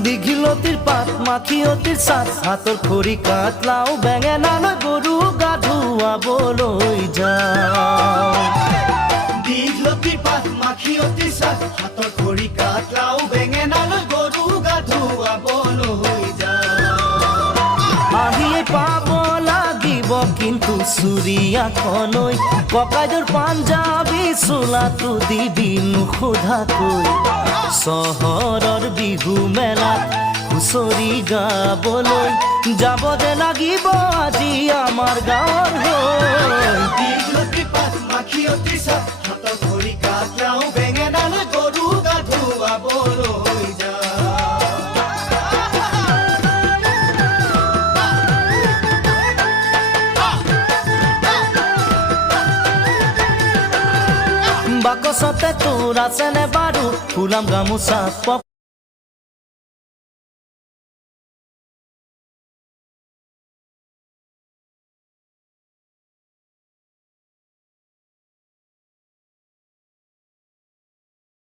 দীঘিলতিৰ পাত মাখিয়তিৰ চাত হাতৰ খৰি কাঠ লাও বেঙেনালৈ গৰু গা ধুৱাবলৈ যাওঁ দীঘলতিৰ পাত মাখিয়তিৰ চাত হাতৰ খৰি কাঠ লাও বেঙেনালৈ গৰু গা ধুৱাবলৈ যাওঁ আহিয়ে পাব লাগিব কিন্তু চুৰিয়াখনৈ ককাইদেউৰ পাঞ্জাবী চোলাটো দিবি নোসোধাকৈ চহৰৰ বিহু মেলাত হুঁচৰি গাবলৈ যাব যে লাগিব আজি আমাৰ গাঁৱৰ হৈ দীঘলতিৰ পাত মাখিয়তিৰ চাত হাতৰ খৰি কাঠ লাও বেঙেনালৈ গৰু গা ধুৱাবলৈ যাওঁ বাকচতে তোৰ আছেনে বাৰু ফুলাম গামোচা